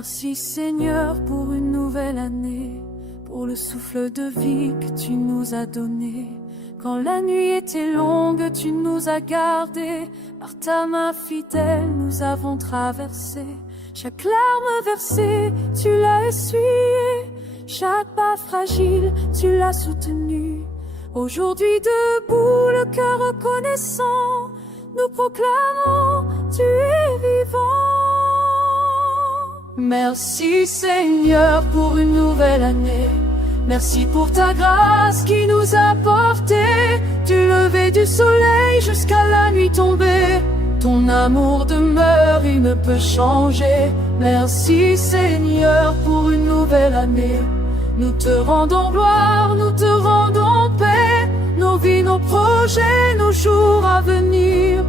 Merci Seigneur pour une nouvelle année, pour le souffle de vie que tu nous as donné. Quand la nuit était longue, tu nous as gardés. Par ta main fidèle, nous avons traversé. Chaque larme versée, tu l'as essuyée. Chaque pas fragile, tu l'as soutenu. Aujourd'hui debout, le cœur reconnaissant, nous proclamons, tu es vivant. Merci Seigneur pour une nouvelle année. Merci pour ta grâce qui nous a portés du lever du soleil jusqu'à la nuit tombée. Ton amour demeure, il ne peut changer. Merci Seigneur pour une nouvelle année. Nous te rendons gloire, nous te rendons paix. Nos vies, nos projets, nos jours à venir,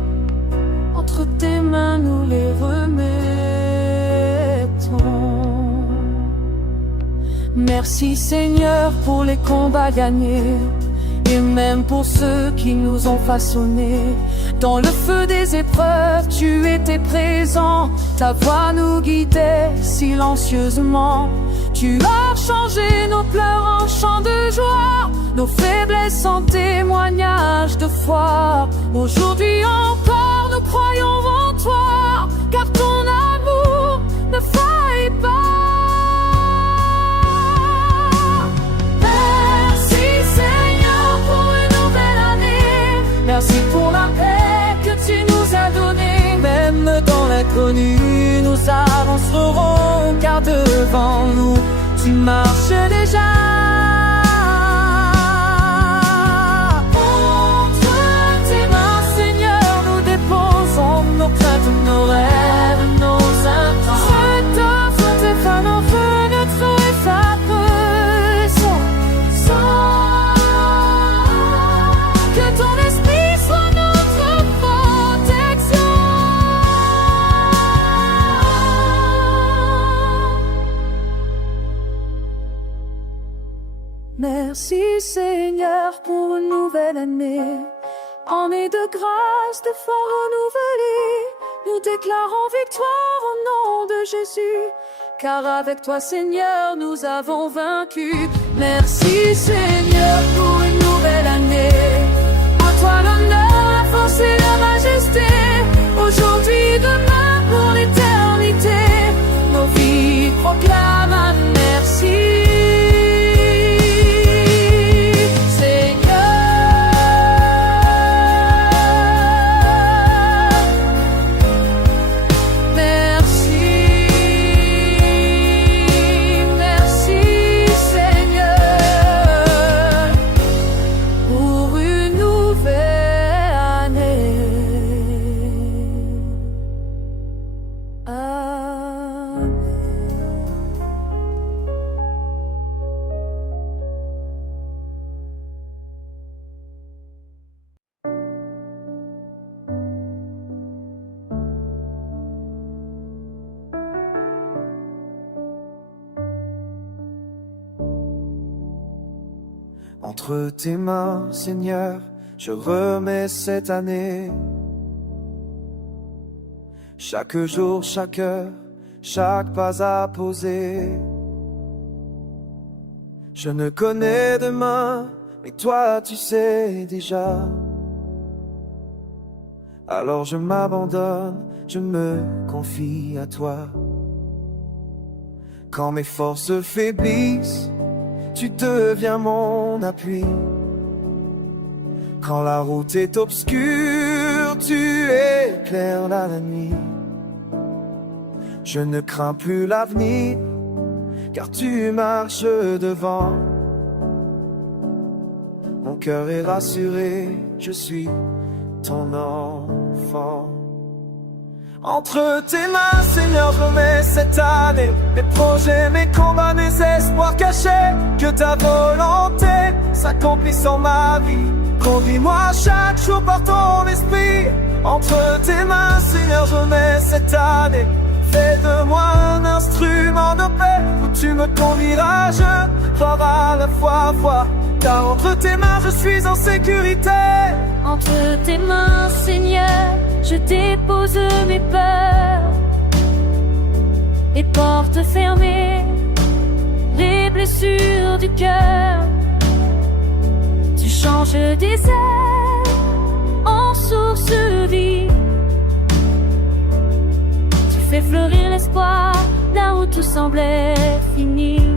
entre tes mains nous les remettons. Merci Seigneur pour les combats gagnés, et même pour ceux qui nous ont façonnés. Dans le feu des épreuves, tu étais présent. Ta voix nous guidait silencieusement. Tu as changé nos pleurs en chants de joie, nos faiblesses en témoignages de foi. Aujourd'hui encore, nous croyons en toi, car ton amour ne faillit pas. Merci pour la paix que tu nous as donnée. Même dans l'inconnu, nous avancerons, car devant nous, tu marches déjà. Entre tes mains, Seigneur, nous déposons nos craintes, nos rêves, nos intentions. Cette offre te fait en feu, notre étape sans que ton esprit soit notre protection. Merci Seigneur pour une nouvelle année, année de grâce, de foi renouvelée. Nous déclarons victoire au nom de Jésus, car avec toi Seigneur nous avons vaincu. Merci Seigneur pour une nouvelle année. À toi l'honneur, la force et la majesté, aujourd'hui, demain, pour l'éternité. Nos vies proclament un merci. Entre tes mains, Seigneur, je remets cette année. Chaque jour, chaque heure, chaque pas à poser. Je ne connais demain, mais toi tu sais déjà. Alors je m'abandonne, je me confie à toi. Quand mes forces faiblissent, tu deviens mon appui. Quand la route est obscure, tu éclaires la nuit. Je ne crains plus l'avenir, car tu marches devant. Mon cœur est rassuré, je suis ton enfant. Entre tes mains, Seigneur, je mets cette année, mes projets, mes combats, mes espoirs cachés. Que ta volonté s'accomplisse en ma vie. Conduis-moi chaque jour par ton esprit. Entre tes mains, Seigneur, je mets cette année. Fais de moi un instrument de paix, où tu me conduiras, je ferai la foi. Car entre tes mains, je suis en sécurité. Entre tes mains, Seigneur, je dépose mes peurs. les portes fermées, les blessures du cœur. Tu changes des airs en source de vie. Tu fais fleurir l'espoir là où tout semblait fini.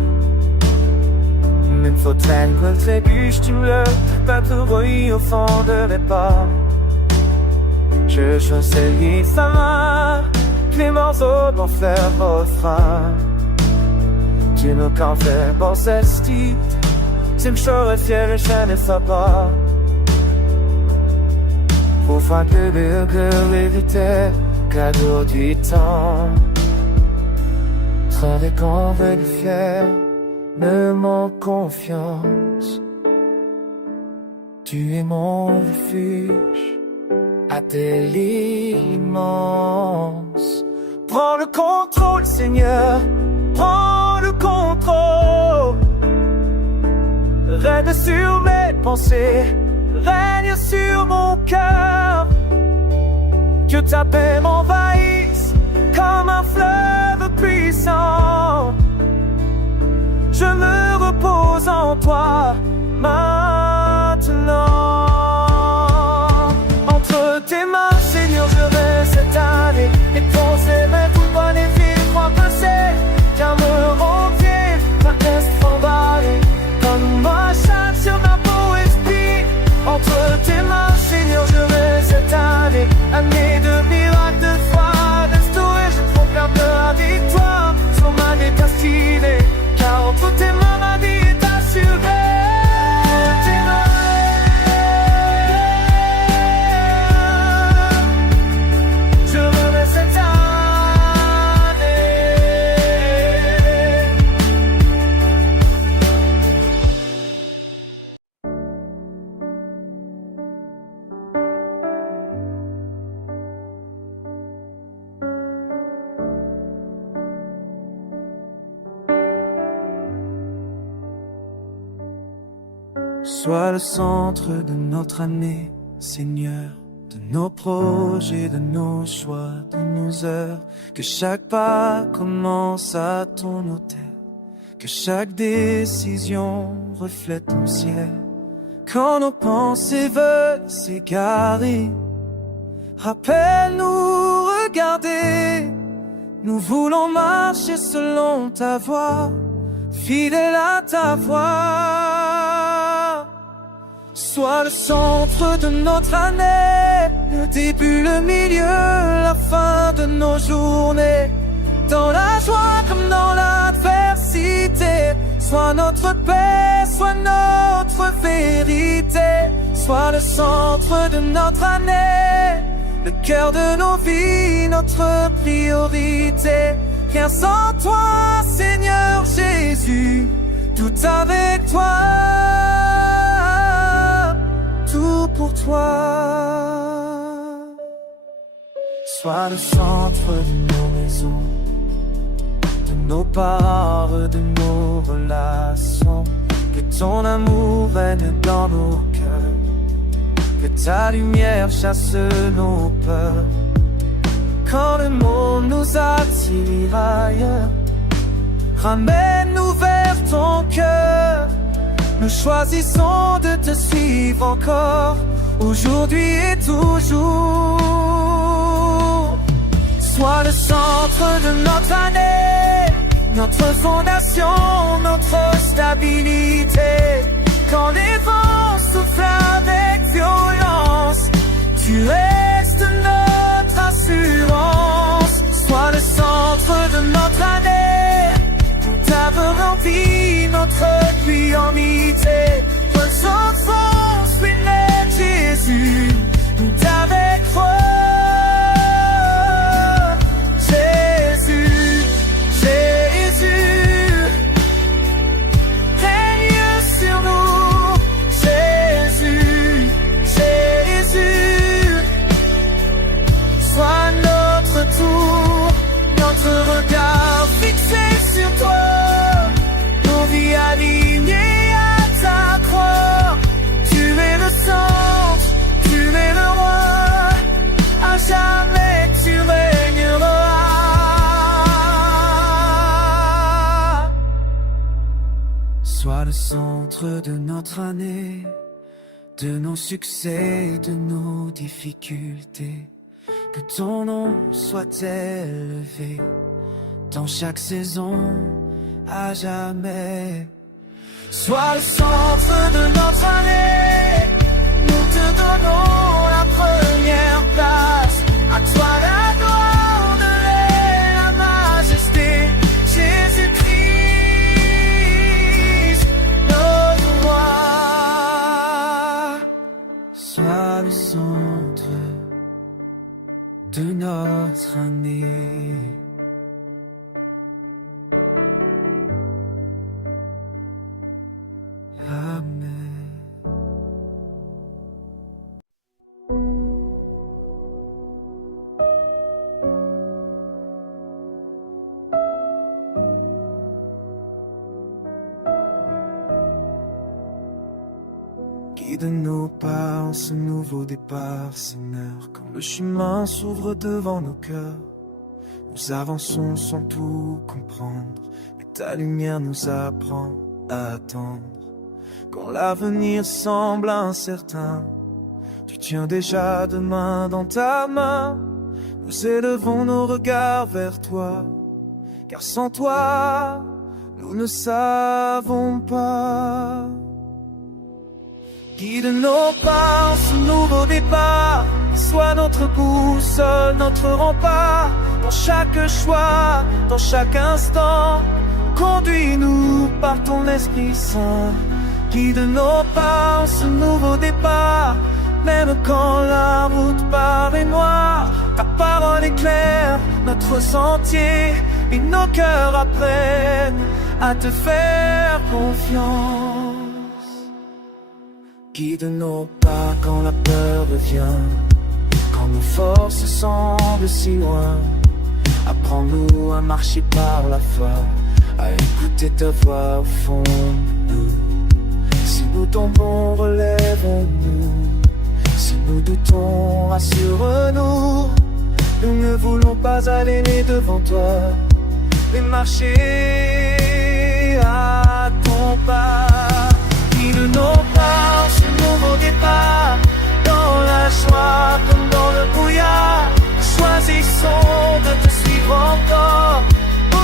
Même faut que trébuche, tu me le patrouilles au fond de mes pas. Je choisis sa main, les morceaux d'en faire vos freins. Tu me confères pour cette style, tu me chaudes fier et je ne sais pas. Pour faire que l'éviter, cadeau du temps. Travailler convaincu fier de mon confiance. Tu es mon refuge à tes l'immense. Prends le contrôle, Seigneur, prends le contrôle. Règne sur mes pensées, règne sur mon cœur. Que ta paix m'envahisse comme un fleuve puissant. Je me repose en toi maintenant. Entre tes mains, Seigneur, je vais cette année époncer mes toutes bonnes et vies, crois que c'est qu'un me rentier, ma tête emballée comme ma chatte sur ma peau esprit. Entre tes mains, Seigneur, je vais cette année de miracles, de foi, d'instaurer, je proclame la victoire sur ma destinée. Car entre tes mains, ma vie est assurée. Je remets cette année. Sois le centre de notre année, Seigneur, de nos projets, de nos choix, de nos heures. Que chaque pas commence à ton hôtel, que chaque décision reflète ton ciel. Quand nos pensées veulent s'égarer, rappelle-nous, regarder. Nous voulons marcher selon ta voie, fidèle à ta voix. Sois le centre de notre année, le début, le milieu, la fin de nos journées. Dans la joie comme dans l'adversité, sois notre paix, sois notre vérité. Sois le centre de notre année, le cœur de nos vies, notre priorité. Rien sans toi, Seigneur Jésus, tout avec toi, tout pour toi. Sois le centre de nos maisons, de nos paroles, de nos relations. Que ton amour règne dans nos cœurs, que ta lumière chasse nos peurs. Quand le monde nous attire ailleurs, ramène-nous vers ton cœur. Nous choisissons de te suivre encore, aujourd'hui et toujours. Sois le centre de notre année, notre fondation, notre stabilité. Quand les vents soufflent avec violence, tu restes notre assurance. Sois le centre de notre année, ta veut remplit notre amitié. Bonne chance, fidèle Jésus, tout avec toi. Jésus, Jésus, règne sur nous. Jésus, Jésus, sois notre tour, notre regard fixé sur toi. Nos vies alignées à ta croix. Sois le centre de notre année, de nos succès, de nos difficultés. Que ton nom soit élevé dans chaque saison, à jamais. Sois le centre de notre année, nous te donnons la première place. À toi la gloire, de la majesté, Jésus-Christ, notre roi. Sois le centre de notre année. Amen. Guide-nous pas en ce nouveau départ, Seigneur. Quand le chemin s'ouvre devant nos cœurs, nous avançons sans tout comprendre, mais ta lumière nous apprend à attendre. Quand l'avenir semble incertain, tu tiens déjà demain dans ta main. Nous élevons nos regards vers toi, car sans toi, nous ne savons pas. Guide nos pas en ce nouveau départ, sois notre boussole, notre rempart. Dans chaque choix, dans chaque instant, conduis-nous par ton Esprit Saint. Guide nos pas en ce nouveau départ, même quand la route paraît noire. Ta parole éclaire notre sentier et nos cœurs apprennent à te faire confiance. Guide nos pas quand la peur revient, quand nos forces semblent si loin. Apprends-nous à marcher par la foi, à écouter ta voix au fond de nous. Si nous tombons, relèvons-nous. Si nous doutons, rassure-nous. Nous ne voulons pas aller mais devant toi, mais marcher à ton pas. Guide nos pas, ce nouveau départ, dans la joie comme dans le brouillard. Choisissons de te suivre encore,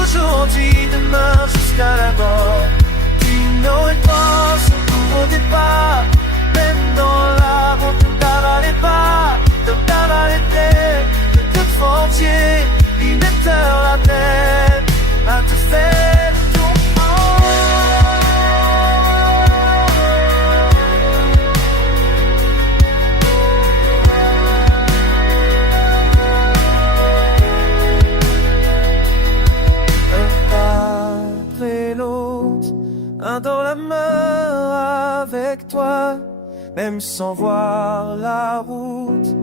aujourd'hui, demain, jusqu'à la mort. Nos pas, ce nouveau départ, même dans la route, t'avalez pas, t'avalez de toute frontière, liberteur la peine, à te faire tout un pas après l'autre, un dans la main avec toi, même sans voir la route.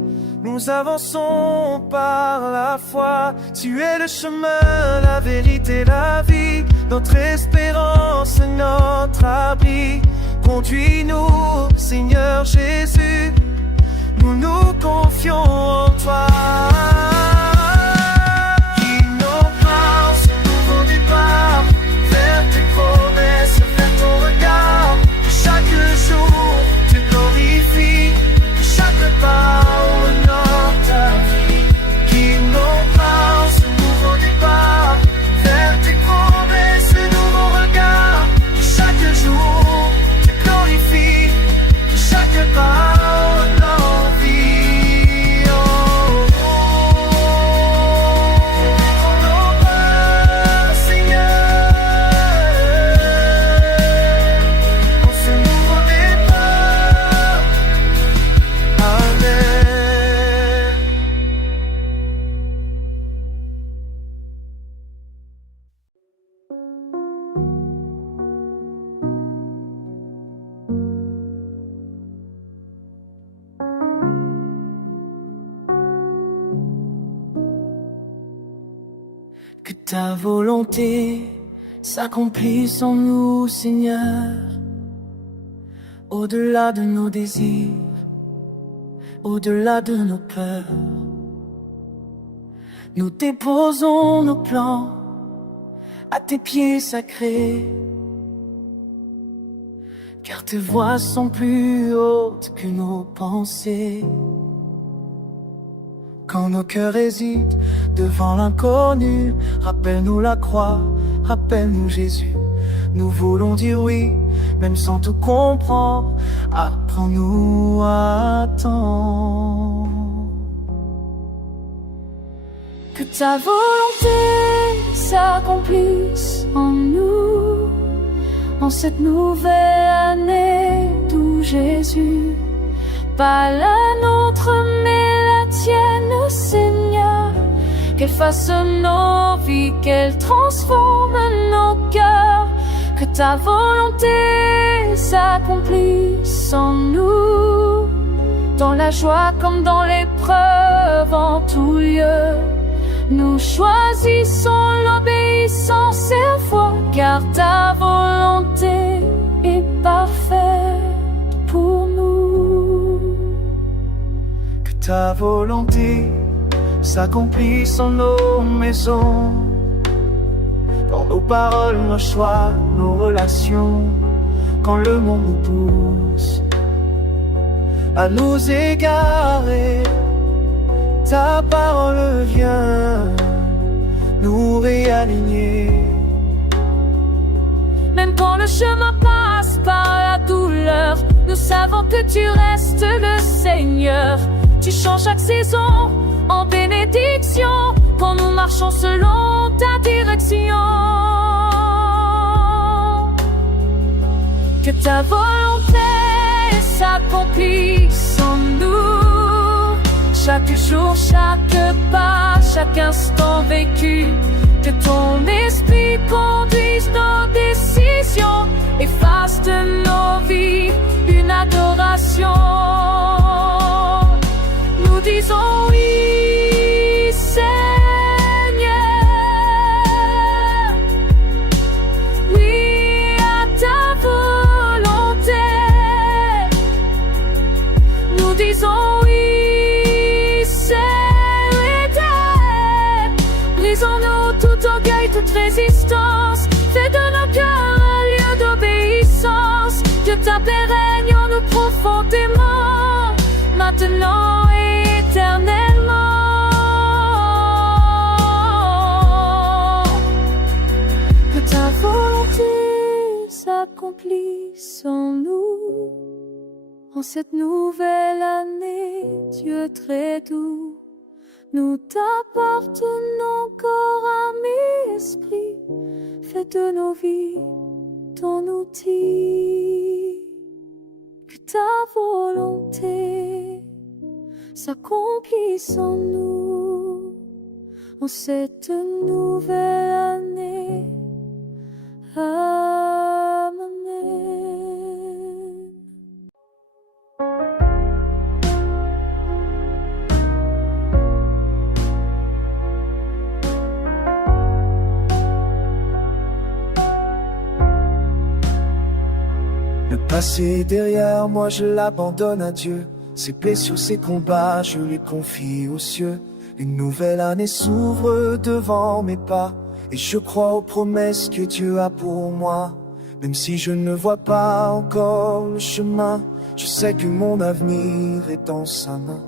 Nous avançons par la foi. Tu es le chemin, la vérité, la vie, notre espérance, notre abri. Conduis-nous, Seigneur Jésus, nous nous confions en toi. Guide nos pas, ce nouveau départ, vers tes promesses, vers ton regard. Que chaque jour te glorifie, que chaque pas honore ta vie. Guide nos pas, ce nouveau départ, vers tes promesses, ce nouveau regard. Que chaque jour te glorifie, que chaque pas honore vie. Oh, oh, nos pas, Seigneur, en ce nouveau départ. Amen. Que ta volonté s'accomplisse en nous, Seigneur, au-delà de nos désirs, au-delà de nos peurs. Nous déposons nos plans à tes pieds sacrés. car tes voix sont plus hautes que nos pensées. Quand nos cœurs hésitent devant l'inconnu, rappelle-nous la croix, rappelle-nous Jésus. Nous voulons dire oui, même sans tout comprendre. Apprends-nous à attendre. Que ta volonté s'accomplisse en nous, en cette nouvelle année d'où Jésus. Pas la nôtre mais la tienne, Seigneur. Qu'elle fasse nos vies, qu'elle transforme nos cœurs. Que ta volonté s'accomplisse en nous, dans la joie comme dans l'épreuve, en tout lieu. Nous choisissons l'obéissance et la foi, car ta volonté est parfaite pour nous. Que ta volonté s'accomplisse en nos maisons, dans nos paroles, nos choix, nos relations. Quand le monde nous pousse à nous égarer, ta parole vient nous réaligner. Même quand le chemin passe par la douleur, nous savons que tu restes le Seigneur. Tu changes chaque saison en bénédiction, quand nous marchons selon ta direction. Que ta volonté s'accomplisse en nous, chaque jour, chaque pas, chaque instant vécu. Que ton esprit conduise nos décisions et fasse de nos vies une adoration. Nous disons oui, Seigneur. Oui à ta volonté. Nous disons oui, Seigneur. Brisons-nous tout orgueil, toute résistance. Fais de nos cœurs un lieu d'obéissance. Que ta paix règne en nous profondément, maintenant et éternellement. Que ta volonté s'accomplisse en nous, en cette nouvelle année, Dieu très doux. Nous t'appartenons, corps, âme et esprit. Fais de nos vies ton outil. Que ta volonté s'accomplisse en nous, en cette nouvelle année. Amen. Le passé derrière moi, je l'abandonne à Dieu. Ses blessures, ses combats, je les confie aux cieux. Une nouvelle année s'ouvre devant mes pas, et je crois aux promesses que Dieu a pour moi. Même si je ne vois pas encore le chemin, je sais que mon avenir est dans sa main.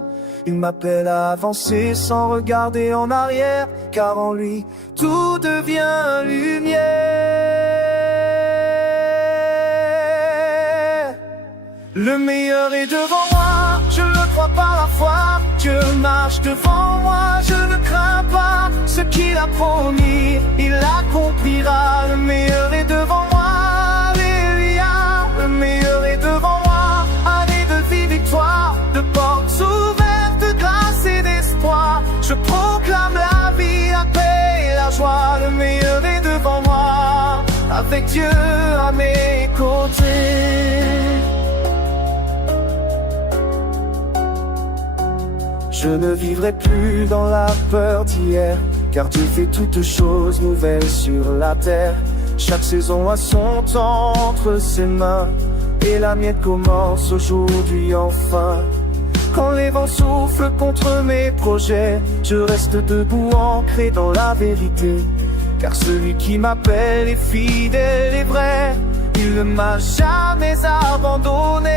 Il m'appelle à avancer sans regarder en arrière, car en lui tout devient lumière. Le meilleur est devant moi, je le crois par la foi. Dieu marche devant moi, je ne crains pas. Ce qu'il a promis, il accomplira. Le meilleur est devant moi, alléluia. Le meilleur est devant moi, année de vie, victoire, de portes ouvertes, de grâce et d'espoir. Je proclame la vie, la paix et la joie. Le meilleur est devant moi, avec Dieu à mes côtés. Je ne vivrai plus dans la peur d'hier, car Dieu fait toutes choses nouvelles sur la terre. Chaque saison a son temps entre ses mains, et la mienne commence aujourd'hui enfin. Quand les vents soufflent contre mes projets, je reste debout ancré dans la vérité, car celui qui m'appelle est fidèle et vrai. il ne m'a jamais abandonné.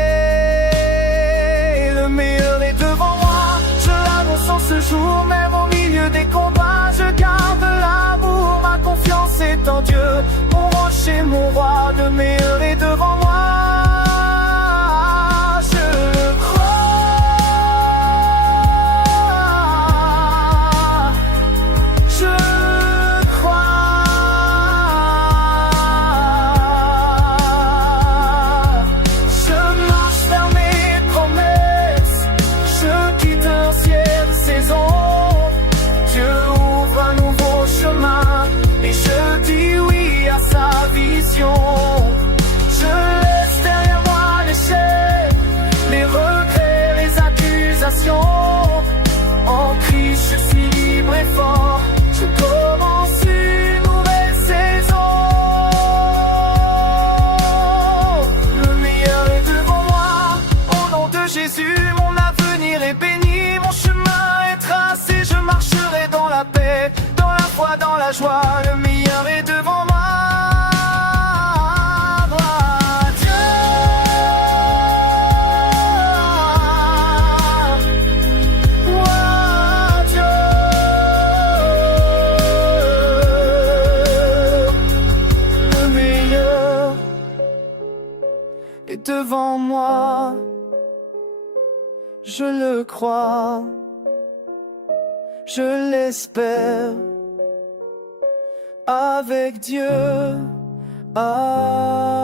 Le meilleur est devant moi, je l'annonce en ce jour. Même au milieu des combats, je garde l'amour. Ma confiance est en Dieu, mon rocher, mon roi. Le meilleur est devant moi. Je laisse derrière moi l'échec, les regrets, les accusations. En Christ je suis libre et fort, je commence une nouvelle saison. Le meilleur est devant moi, au nom de Jésus mon avenir est béni. Mon chemin est tracé, je marcherai dans la paix, dans la foi, dans la joie. Le meilleur est devant moi. Devant moi, je le crois, je l'espère, avec Dieu, Amen.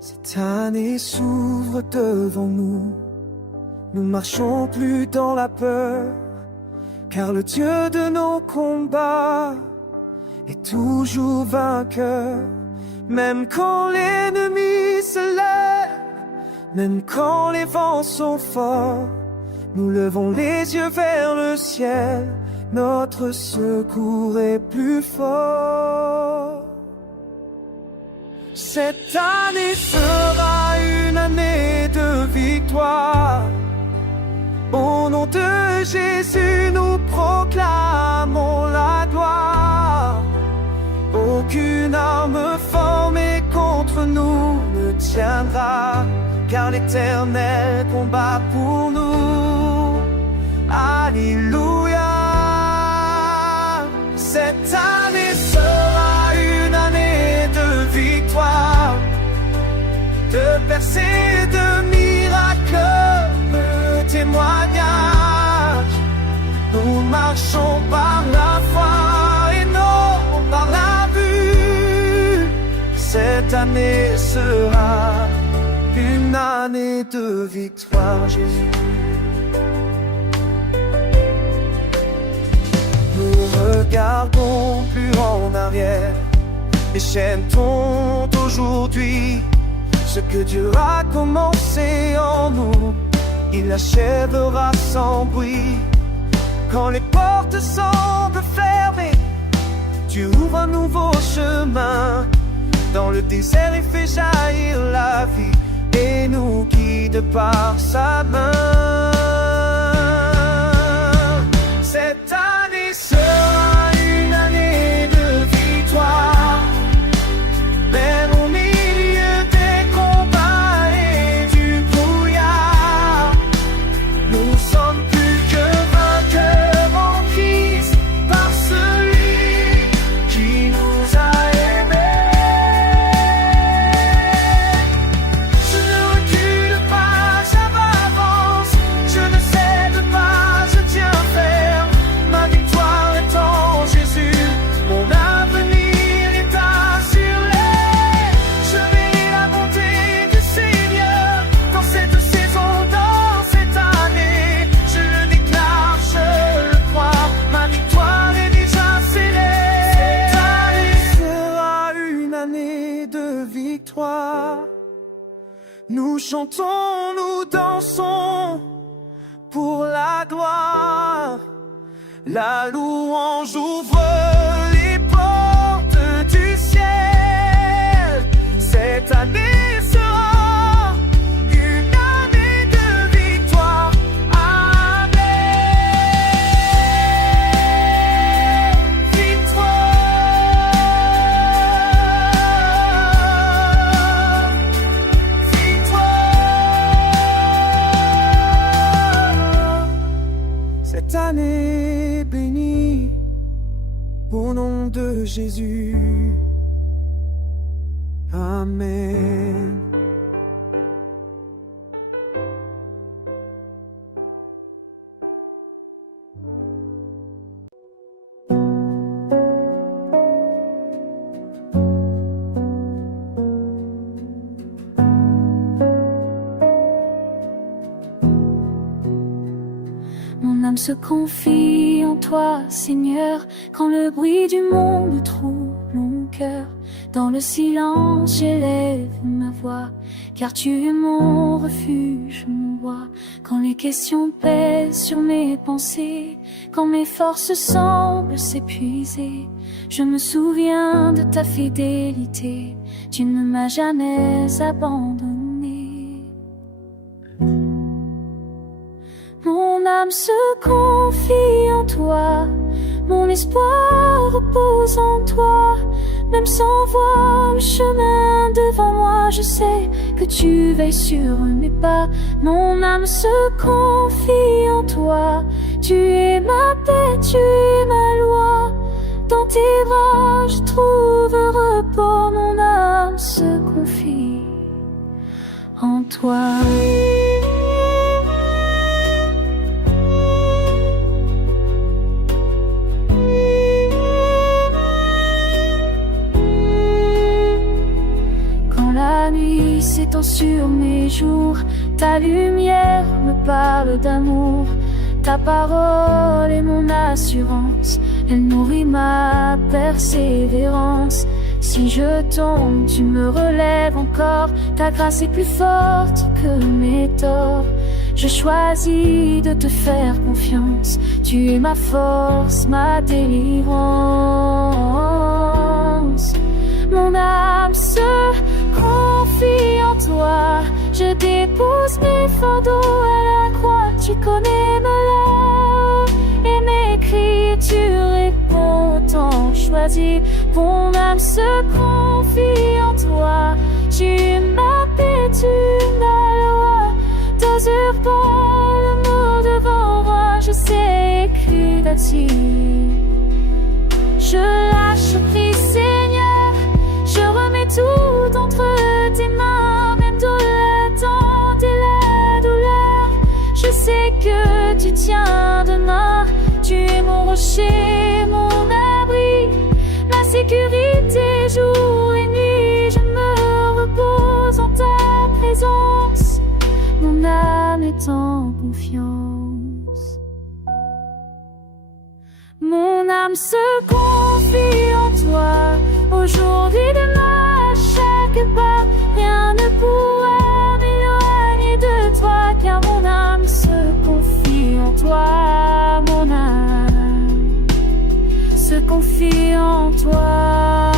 Cette année s'ouvre devant nous, nous marchons plus dans la peur, car le Dieu de nos combats est toujours vainqueur. Même quand l'ennemi se lève, même quand les vents sont forts, nous levons les yeux vers le ciel, notre secours est plus fort. Cette année sera une année de victoire. Au nom de Jésus, nous proclamons la gloire. Aucune arme formée contre nous ne tiendra, car l'Éternel combat pour nous. Alléluia. Cette année sera une année de victoire, de percées, de miracles, de témoignages. Nous marchons par la foi et non par la vue. Cette année sera une année de victoire, Jésus. Nous regardons plus en arrière, les chaînes tombent aujourd'hui. Ce que Dieu a commencé en nous, il l'achèvera sans bruit. Quand les portes semblent fermées, Dieu ouvre un nouveau chemin. Dans le désert, il fait jaillir la vie et nous guide par sa main. Cette année sera une année de victoire. Même au milieu des combats et du brouillard, nous sommes plus que vainqueurs en Christ par celui qui nous a aimés. Je ne recule pas, j'avance, je ne cède pas, je tiens ferme. Ma victoire est en Jésus, mon avenir est assuré. Je verrai la bonté du Seigneur dans cette saison, dans cette année. Je le déclare, je le crois, ma victoire est déjà scellée. Cette année sera une année de victoire. Nous chantons, nous dansons pour la gloire. La louange ouvre les portes du ciel. Cette année Jésus. Amen. Mon âme se confie en toi, Seigneur, quand le bruit du monde trouble mon cœur. Dans le silence, j'élève ma voix, car tu es mon refuge, mon roi. Quand les questions pèsent sur mes pensées, quand mes forces semblent s'épuiser, je me souviens de ta fidélité, tu ne m'as jamais abandonné. Mon âme se confie en toi, mon espoir repose en toi. Même sans voir le chemin devant moi, je sais que tu veilles sur mes pas. Mon âme se confie en toi, tu es ma paix, tu es ma loi. Dans tes bras je trouve repos, mon âme se confie en toi. S'étend sur mes jours, ta lumière me parle d'amour. Ta parole est mon assurance, elle nourrit ma persévérance. Si je tombe, tu me relèves encore, ta grâce est plus forte que mes torts. Je choisis de te faire confiance, tu es ma force, ma délivrance. Mon âme se confie en toi, je dépose mes fardeaux à la croix. Tu connais ma lèvres et mes cris, tu réponds au temps choisi. Mon âme se confie en toi, tu m'as paix, tu m'as loi. T'assures pas l'amour devant moi, je sais écrit là-dessus. Je lâche prise, Seigneur, je remets tout entre tes mains, même dans le temps et la douleur. Je sais que tu tiens de main, tu es mon rocher, mon abri, ma sécurité jour et nuit. Je me repose en ta présence, mon âme est en confiance. Mon âme se confie en toi, aujourd'hui, demain, chaque pas. Rien ne pourra m'éloigner de toi, car mon âme se confie en toi. Mon âme se confie en toi.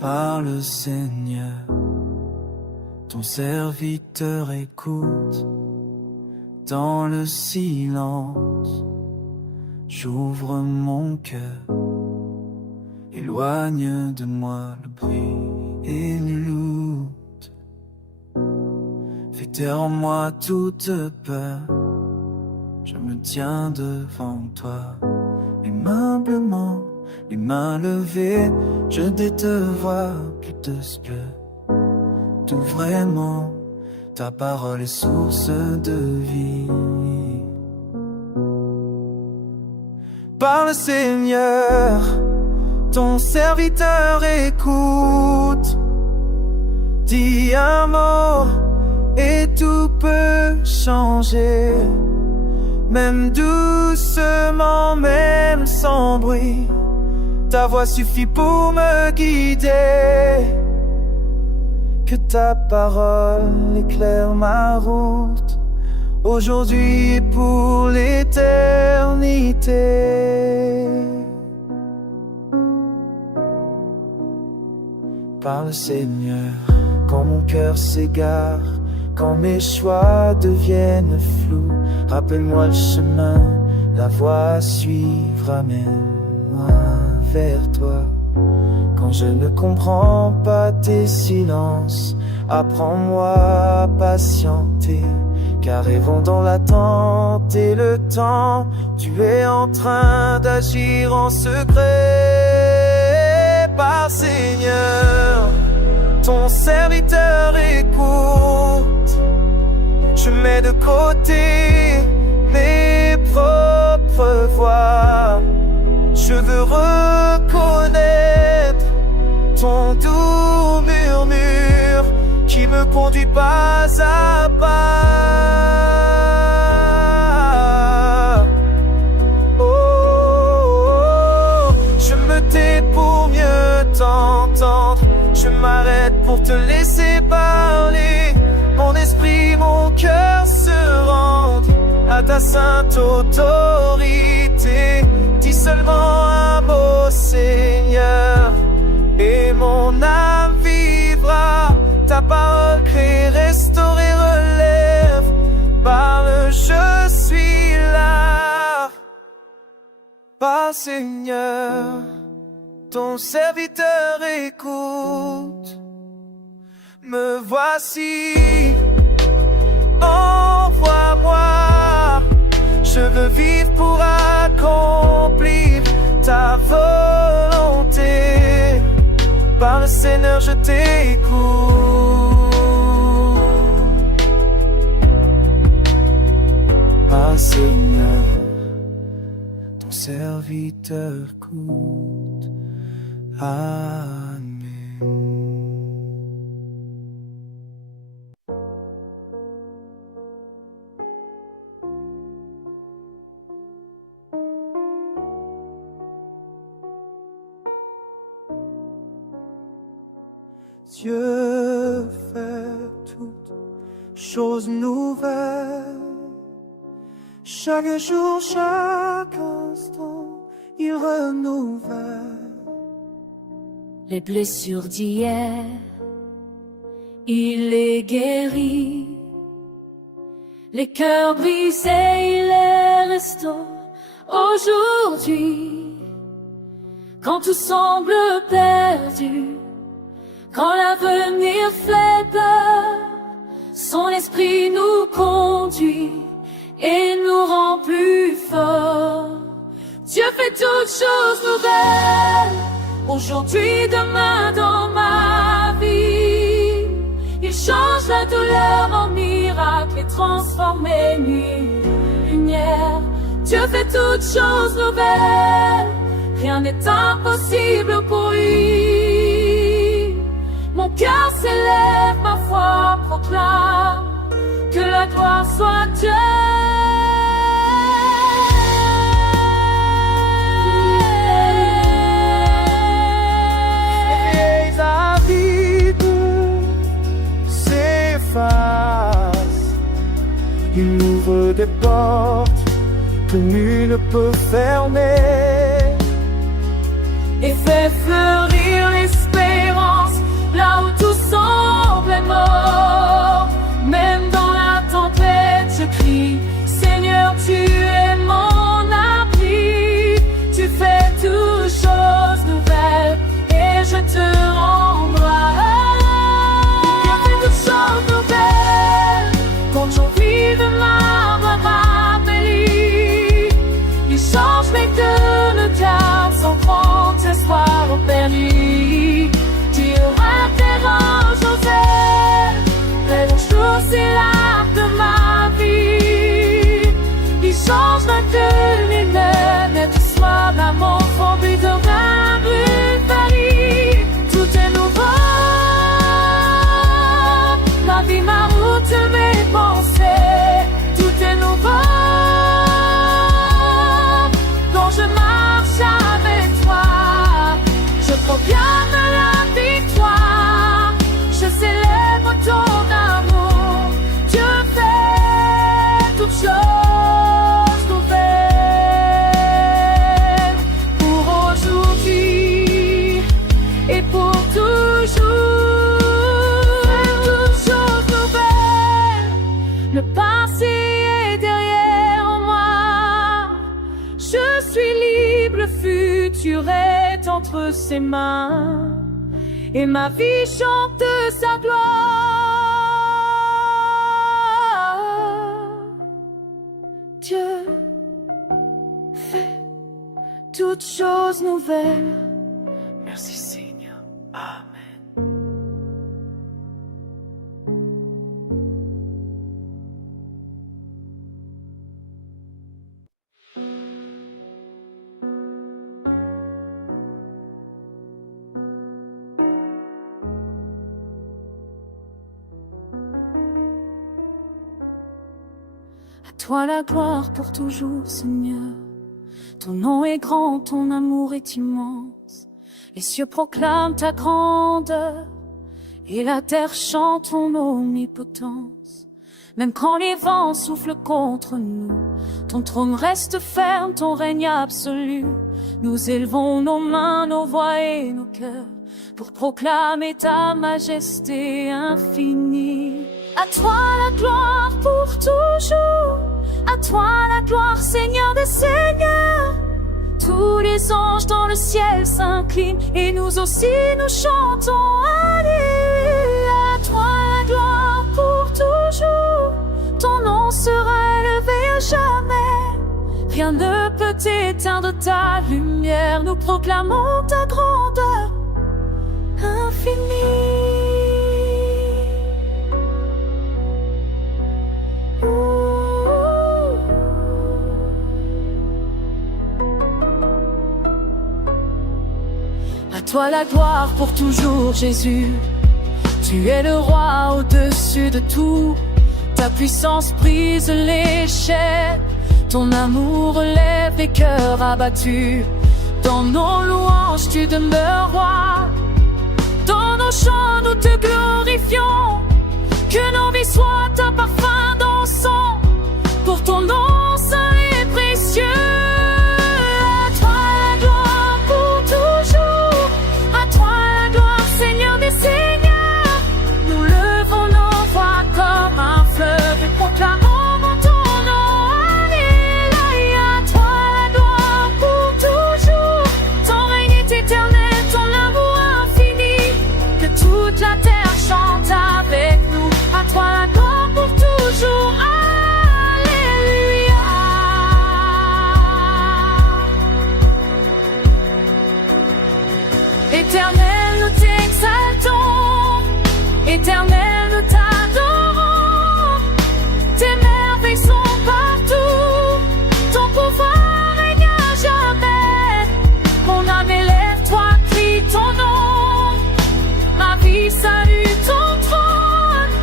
Parle, Seigneur, ton serviteur écoute. Dans le silence, j'ouvre mon cœur. Éloigne de moi le bruit et le doute. Fais taire en moi toute peur. Je me tiens devant toi, aimablement, les mains levées, je dais te voir plus de spleur. Tout vraiment, ta parole est source de vie. Parle, Seigneur, ton serviteur écoute. Dis un mot et tout peut changer. Même doucement, même sans bruit, ta voix suffit pour me guider. que ta parole éclaire ma route, aujourd'hui et pour l'éternité. Parle Seigneur, quand mon cœur s'égare, quand mes choix deviennent flous, rappelle-moi le chemin, la voie à suivre, amène-moi vers toi. Quand je ne comprends pas tes silences, apprends-moi à patienter, car rêvons dans l'attente et le temps, tu es en train d'agir en secret. Par Seigneur, ton serviteur écoute, je mets de côté mes propres voix, je veux reconnaître ton doux murmure qui me conduit pas à pas. Oh, je me tais pour mieux t'entendre, je m'arrête pour te laisser parler. Mon esprit, mon cœur se rendent à ta sainte autorité. Dis seulement un mot, Seigneur, et mon âme vivra. Ta parole crée, restaure et relève. Parle, je suis là. Parle, Seigneur, ton serviteur écoute. Me voici, envoie-moi. Je veux vivre pour accomplir ta volonté. Par le Seigneur, je t'écoute. Par le Seigneur, ton serviteur écoute. Amen. Dieu fait toutes choses nouvelles. Chaque jour, chaque instant, il renouvelle. Les blessures d'hier, il les guérit. Les cœurs brisés, il les restaure. Aujourd'hui, quand tout semble perdu, quand l'avenir fait peur, son esprit nous conduit et nous rend plus forts. Dieu fait toutes choses nouvelles, aujourd'hui, demain dans ma vie. Il change la douleur en miracle et transforme mes nuits en lumière. Dieu fait toutes choses nouvelles, rien n'est impossible pour lui. Mon cœur s'élève, ma foi proclame que la gloire soit Dieu. Les vieilles habitudes s'effacent, il ouvre des portes que nul ne peut fermer Et fait fleurir l'espérance là où tout semble mort. Même dans la tempête je crie, Seigneur, tu es mon abri. Tu fais toutes choses nouvelles et je te rends gloire. Tu fais toutes choses nouvelles, quand j'en vis de marbre m'embellit. Il change mes deux le calme sans compte espoir au perdu. Tu auras tes rangs, Joseph, près Le passé est derrière moi. Je suis libre, le futur est entre ses mains. Et ma vie chante de sa gloire. Dieu fait toutes choses nouvelles. Merci Seigneur. Amen. À toi la gloire pour toujours, Seigneur. Ton nom est grand, ton amour est immense. Les cieux proclament ta grandeur et la terre chante ton omnipotence. Même quand les vents soufflent contre nous, ton trône reste ferme, ton règne absolu. Nous élevons nos mains, nos voix et nos cœurs pour proclamer ta majesté infinie. À toi la gloire pour toujours, à toi la gloire, Seigneur des seigneurs. Tous les anges dans le ciel s'inclinent et nous aussi nous chantons Alléluia. À toi la gloire pour toujours, ton nom sera élevé à jamais. Rien ne peut éteindre ta lumière, nous proclamons ta grandeur infinie. À toi la gloire pour toujours, Jésus. Tu es le roi au-dessus de tout. Ta puissance brise les chaînes. Ton amour relève les cœurs abattus. Dans nos louanges, tu demeures roi. Dans nos chants, nous te glorifions. Que nos vies soient un parfum d'encens pour ton nom saint et précieux. À toi la gloire pour toujours. À toi la gloire, Seigneur des seigneurs. Nous levons nos voix comme un fleuve et proclamons ton nom. Alléluia. À toi la gloire pour toujours. Ton règne est éternel, ton amour infini. Que toute la terre chante avec nous. À toi la gloire pour toujours. Alléluia. Éternel, nous t'exaltons. Éternel, nous t'adorons. Tes merveilles sont partout. Ton pouvoir règne à jamais. Mon âme élève, toi crie ton nom. Ma vie salue ton trône.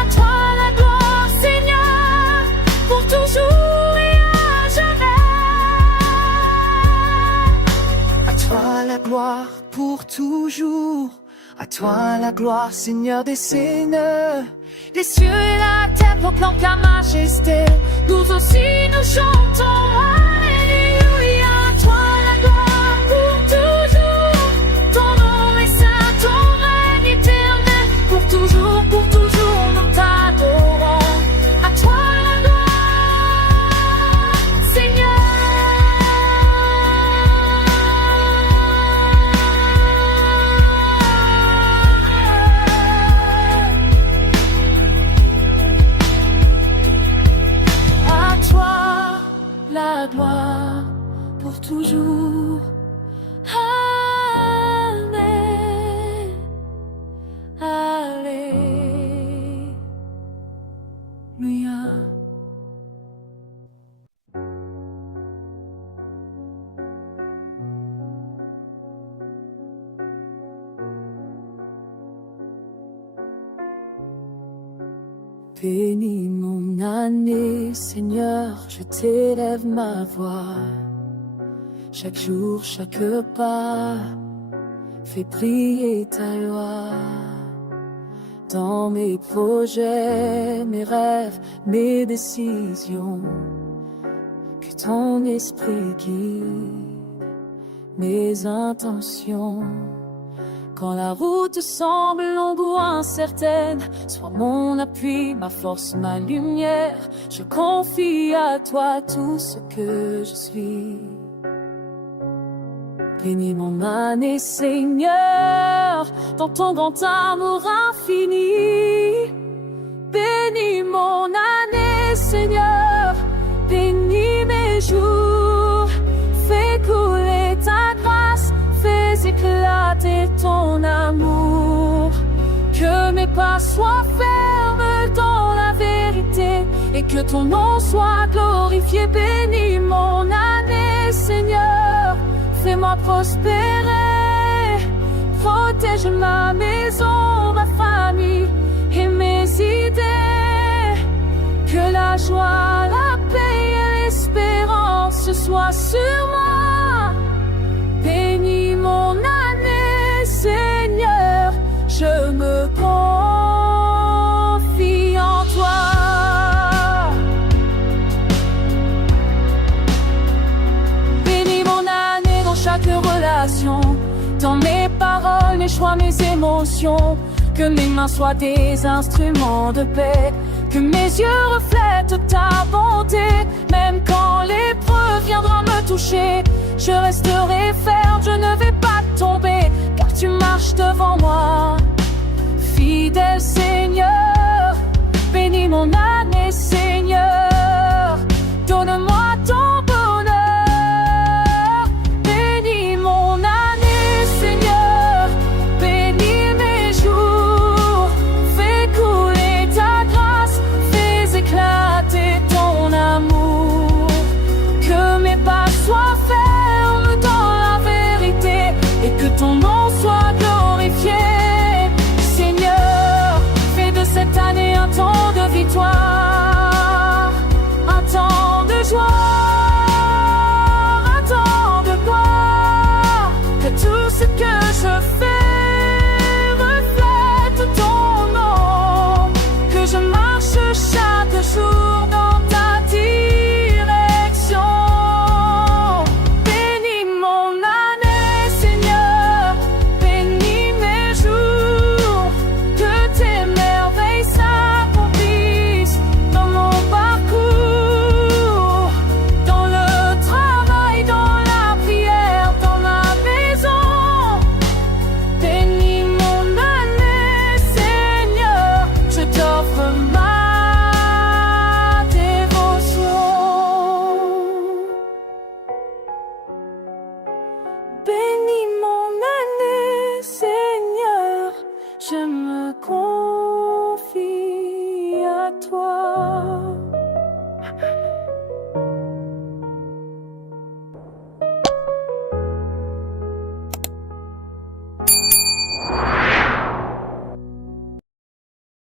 À toi la gloire, Seigneur, pour toujours et à jamais. À toi la gloire pour toujours. À toi la gloire, Seigneur des seigneurs. Les cieux et la terre proclament ta majesté. Nous aussi nous chantons Alléluia. À toi la gloire pour toujours. Ton nom est saint, ton règne éternel. Pour toujours nous t'adorons. À toi la gloire, Seigneur. À toi la gloire pour toujours. Amen. Alléluia. Bénis mon année, Seigneur, je t'élève ma voix. Chaque jour, chaque pas, fais briller ta loi. Dans mes projets, mes rêves, mes décisions, que ton esprit guide mes intentions. Quand la route semble longue ou incertaine, sois mon appui, ma force, ma lumière. Je confie à toi tout ce que je suis. Bénis mon année, Seigneur, dans ton grand amour infini. Bénis mon année, Seigneur, bénis mes jours. Fais couler ta grâce, fais éclater ton amour. Que mes pas soient fermes dans la vérité et que ton nom soit glorifié. Bénis mon année, Seigneur, fais-moi prospérer. Protège ma maison, ma famille et mes idées. Que la joie, la paix et l'espérance soient sur moi. Bénis mon année, Seigneur, je me confie en toi. Bénis mon année dans chaque relation, dans mes paroles, mes choix, mes émotions. Que mes mains soient des instruments de paix, que mes yeux reflètent ta bonté. Même quand l'épreuve viendra me toucher, je resterai ferme, je ne vais pas tomber, car tu marches devant moi. Fidèle Seigneur, bénis mon âme.